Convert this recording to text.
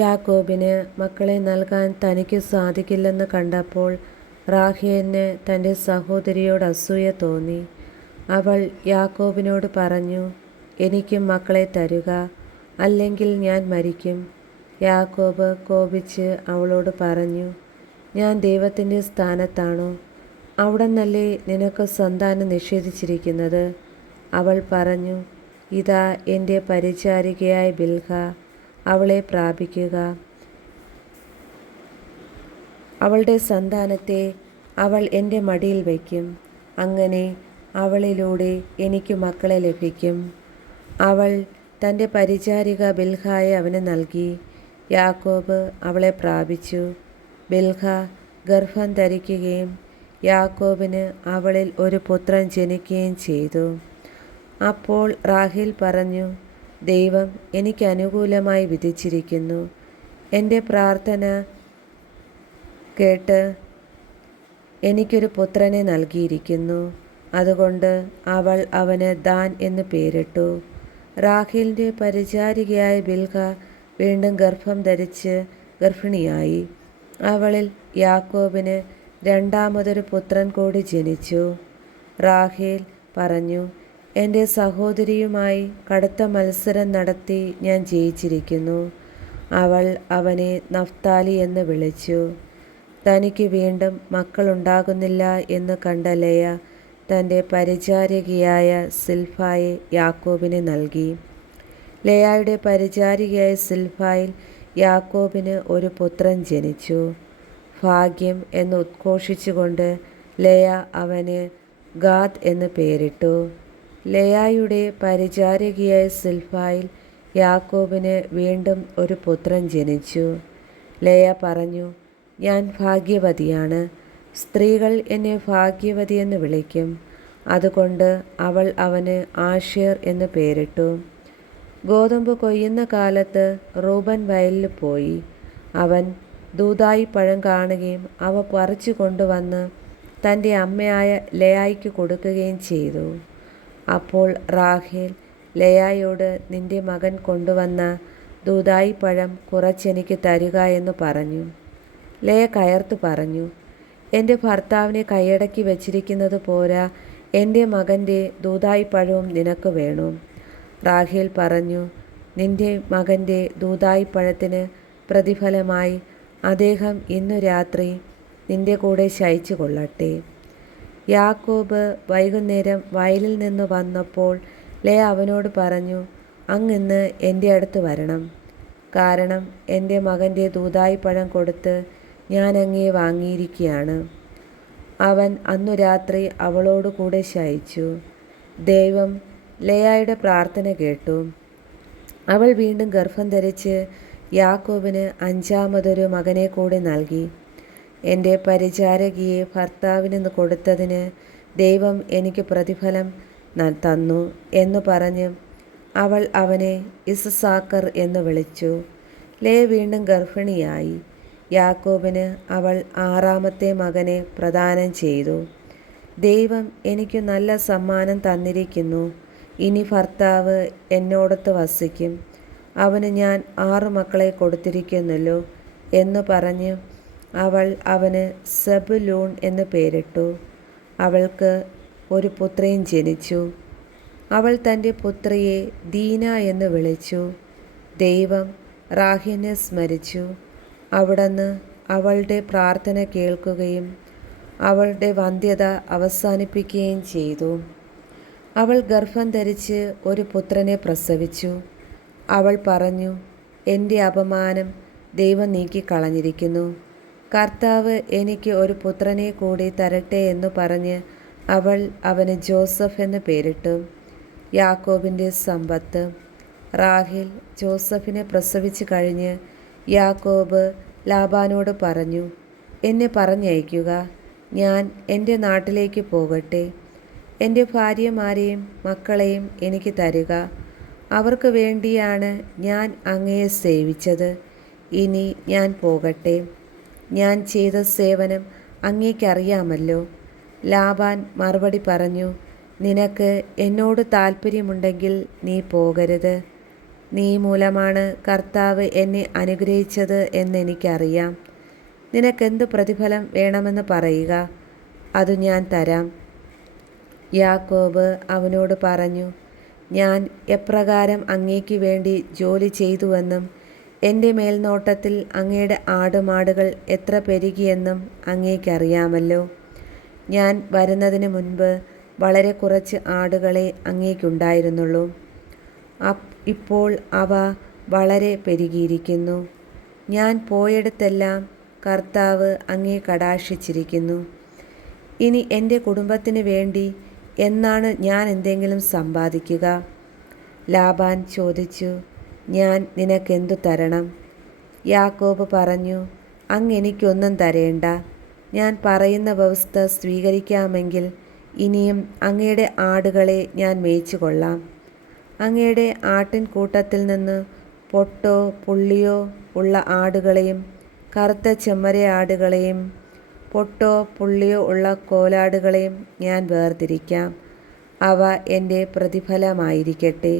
യാക്കോബിന് മക്കളെ നൽകാൻ തനിക്ക് സാധിക്കില്ലെന്ന് കണ്ടപ്പോൾ റാഹേലിന് തൻ്റെ സഹോദരിയോട് അസൂയ തോന്നി. അവൾ യാക്കോബിനോട് പറഞ്ഞു, എനിക്കും മക്കളെ തരുക, അല്ലെങ്കിൽ ഞാൻ മരിക്കും. യാക്കോബ് കോപിച്ച് അവളോട് പറഞ്ഞു, ഞാൻ ദൈവത്തിൻ്റെ സ്ഥാനത്താണോ? അവിടുന്നല്ലേ നിനക്ക് സന്താനം നിഷേധിച്ചിരിക്കുന്നത്? അവൾ പറഞ്ഞു, ഇതാ എൻ്റെ പരിചാരികയായ ബിൽഹ, അവളെ പ്രാപിക്കുക. അവളുടെ സന്താനത്തെ അവൾ എൻ്റെ മടിയിൽ വയ്ക്കും. അങ്ങനെ അവളിലൂടെ എനിക്ക് മക്കളെ ലഭിക്കും. അവൾ തൻ്റെ പരിചാരിക ബിൽഹായെ അവന് നൽകി. യാക്കോബ് അവളെ പ്രാപിച്ചു. ബിൽഹ ഗർഭം ധരിക്കുകയും യാക്കോബിന് അവളിൽ ഒരു പുത്രൻ ജനിക്കുകയും ചെയ്തു. അപ്പോൾ റാഹേൽ പറഞ്ഞു, ദൈവം എനിക്ക് അനുകൂലമായി വിധിച്ചിരിക്കുന്നു. എൻ്റെ പ്രാർത്ഥന കേട്ട് എനിക്കൊരു പുത്രനെ നൽകിയിരിക്കുന്നു. അതുകൊണ്ട് അവൾ അവന് ദാൻ എന്ന് പേരിട്ടു. റാഹേലിൻ്റെ പരിചാരികയായ ബിൽഹ വീണ്ടും ഗർഭം ധരിച്ച് ഗർഭിണിയായി. അവളിൽ യാക്കോബിന് രണ്ടാമതൊരു പുത്രൻ കൂടി ജനിച്ചു. റാഹേൽ പറഞ്ഞു, എൻ്റെ സഹോദരിയുമായി കടുത്ത മത്സരം നടത്തി ഞാൻ ജയിച്ചിരിക്കുന്നു. അവൾ അവനെ നഫ്താലി എന്ന് വിളിച്ചു. തനിക്ക് വീണ്ടും മക്കളുണ്ടാകുന്നില്ല എന്ന് കണ്ട ലേയ തൻ്റെ പരിചാരികയായ സിൽഫായെ യാക്കോബിന് നൽകി. ലേയായുടെ പരിചാരികയായ സിൽഫായിൽ യാക്കോബിന് ഒരു പുത്രൻ ജനിച്ചു. ഭാഗ്യം എന്ന് ഉദ്ഘോഷിച്ചുകൊണ്ട് ലേയ അവന് ഗാദ് എന്ന് പേരിട്ടു. ലേയായുടെ പരിചാരികയായ സിൽഫായിൽ യാക്കോബിന് വീണ്ടും ഒരു പുത്രൻ ജനിച്ചു. ലേയ പറഞ്ഞു, ഞാൻ ഭാഗ്യവതിയാണ്. സ്ത്രീകൾ എന്നെ ഭാഗ്യവതി എന്ന് വിളിക്കും. അതുകൊണ്ട് അവൾ അവന് ആഷേർ എന്ന് പേരിട്ടു. ഗോതമ്പ് കൊയ്യുന്ന കാലത്ത് റൂബൻ വയലിൽ പോയി. അവൻ ദൂദായി പഴം കാണുകയും അവ പറിച്ചു കൊണ്ടുവന്ന് തൻ്റെ അമ്മയായ ലേയായ്ക്ക് കൊടുക്കുകയും ചെയ്തു. അപ്പോൾ റാഹേൽ ലേയായോട്, നിന്റെ മകൻ കൊണ്ടുവന്ന ദൂദായി പഴം കുറച്ചെനിക്ക് തരിക എന്ന് പറഞ്ഞു. ലേയ കയർത്തു പറഞ്ഞു, എൻ്റെ ഭർത്താവിനെ കൈയടക്കി വച്ചിരിക്കുന്നത് പോരാ, എൻ്റെ മകൻ്റെ ദൂദായി പഴവും നിനക്ക് വേണം. റാഹേൽ പറഞ്ഞു, നിന്റെ മകൻ്റെ ദൂദായി പഴത്തിന് പ്രതിഫലമായി അദ്ദേഹം ഇന്നു രാത്രി നിന്റെ കൂടെ ശയിച്ചു കൊള്ളട്ടെ. യാക്കോബ് വൈകുന്നേരം വയലിൽ നിന്ന് വന്നപ്പോൾ ലേയ അവനോട് പറഞ്ഞു, അങ്ങിന്ന് എൻ്റെ അടുത്ത് വരണം. കാരണം എൻ്റെ മകൻ്റെ ദൂദായി പഴം കൊടുത്ത് ഞാൻ അങ്ങയെ വാങ്ങിയിരിക്കുകയാണ്. അവൻ അന്നു രാത്രി അവളോട് കൂടെ ശയിച്ചു. ദൈവം ലേയായുടെ പ്രാർത്ഥന കേട്ടു. അവൾ വീണ്ടും ഗർഭം ധരിച്ച് യാക്കോബിന് അഞ്ചാമതൊരു മകനെ കൂടി നൽകി. എൻ്റെ പരിചാരകിയെ ഭർത്താവിന് കൊടുത്തതിന് ദൈവം എനിക്ക് പ്രതിഫലം തന്നു എന്നു പറഞ്ഞ് അവൾ അവനെ ഇസ്സാക്കർ എന്ന് വിളിച്ചു. ലേയ വീണ്ടും ഗർഭിണിയായി. യാക്കോബിന് അവൾ ആറാമത്തെ മകനെ പ്രദാനം ചെയ്തു. ദൈവം എനിക്ക് നല്ല സമ്മാനം തന്നിരിക്കുന്നു. ഇനി ഭർത്താവ് എന്നോടൊത്ത് വസിക്കും. അവന് ഞാൻ 6 മക്കളെ കൊടുത്തിരിക്കുന്നല്ലോ എന്ന് പറഞ്ഞ് അവൾ അവന് സെബുലൂൺ എന്ന് പേരിട്ടു. അവൾക്ക് ഒരു പുത്രൻ ജനിച്ചു. അവൾ തൻ്റെ പുത്രിയെ ദീന എന്ന് വിളിച്ചു. ദൈവം റാഹേലിനെ സ്മരിച്ചു. അവിടുന്ന് അവളുടെ പ്രാർത്ഥന കേൾക്കുകയും അവളുടെ വന്ധ്യത അവസാനിപ്പിക്കുകയും ചെയ്തു. അവൾ ഗർഭം ധരിച്ച് ഒരു പുത്രനെ പ്രസവിച്ചു. അവൾ പറഞ്ഞു, എൻ്റെ അപമാനം ദൈവം നീക്കിക്കളഞ്ഞിരിക്കുന്നു. കർത്താവ് എനിക്ക് ഒരു പുത്രനെ കൂടി തരട്ടെ എന്ന് പറഞ്ഞ് അവൾ അവന് ജോസഫ് എന്ന് പേരിട്ടു. യാക്കോബിൻ്റെ സമ്പത്ത്. റാഹേൽ ജോസഫിനെ പ്രസവിച്ചു കഴിഞ്ഞ് യാക്കോബ് ലാബാനോട് പറഞ്ഞു, എന്നെ പറഞ്ഞയക്കുക, ഞാൻ എൻ്റെ നാട്ടിലേക്ക് പോകട്ടെ. എൻ്റെ ഭാര്യമാരെയും മക്കളെയും എനിക്ക് തരിക. അവർക്ക് വേണ്ടിയാണ് ഞാൻ അങ്ങയെ സേവിച്ചത്. ഇനി ഞാൻ പോകട്ടെ. ഞാൻ ചെയ്ത സേവനം അങ്ങേക്കറിയാമല്ലോ. ലാബാൻ മറുപടി പറഞ്ഞു, നിനക്ക് എന്നോട് താല്പര്യമുണ്ടെങ്കിൽ നീ പോകരുത്. നീ മൂലമാണ് കർത്താവ് എന്നെ അനുഗ്രഹിച്ചത് എന്നെനിക്കറിയാം. നിനക്കെന്തു പ്രതിഫലം വേണമെന്ന് പറയുക, അതു ഞാൻ തരാം. യാക്കോബ് അവനോട് പറഞ്ഞു, ഞാൻ എപ്രകാരം അങ്ങേക്ക് വേണ്ടി ജോലി ചെയ്തുവെന്നും എൻ്റെ മേൽനോട്ടത്തിൽ അങ്ങയുടെ ആടുമാടുകൾ എത്ര പെരുകിയെന്നും അങ്ങേക്കറിയാമല്ലോ. ഞാൻ വരുന്നതിന് മുൻപ് വളരെ കുറച്ച് ആടുകളെ അങ്ങേക്കുണ്ടായിരുന്നുള്ളൂ. ഇപ്പോൾ അവ വളരെ പെരുകിയിരിക്കുന്നു. ഞാൻ പോയിടത്തെല്ലാം കർത്താവ് അങ്ങേ കടാക്ഷിച്ചിരിക്കുന്നു. ഇനി എൻ്റെ കുടുംബത്തിന് വേണ്ടി എന്നാണ് ഞാൻ എന്തെങ്കിലും സമ്പാദിക്കുക? ലാബാൻ ചോദിച്ചു, ഞാൻ നിനക്കെന്തു തരണം? യാക്കോബ് പറഞ്ഞു, അങ്ങ് എനിക്കൊന്നും തരേണ്ട. ഞാൻ പറയുന്ന വ്യവസ്ഥ സ്വീകരിക്കാമെങ്കിൽ ഇനിയും അങ്ങയുടെ ആടുകളെ ഞാൻ മേയിച്ചു കൊള്ളാം. അങ്ങയുടെ ആട്ടിൻകൂട്ടത്തിൽ നിന്ന് പൊട്ടോ പുള്ളിയോ ഉള്ള ആടുകളെയും കറുത്ത ചെമ്മരിയാടുകളെയും പൊട്ടോ പുള്ളിയോ ഉള്ള കോലാടുകളെയും ഞാൻ വേർതിരിക്കാം. അവ എൻ്റെ പ്രതിഫലമായിരിക്കട്ടെ.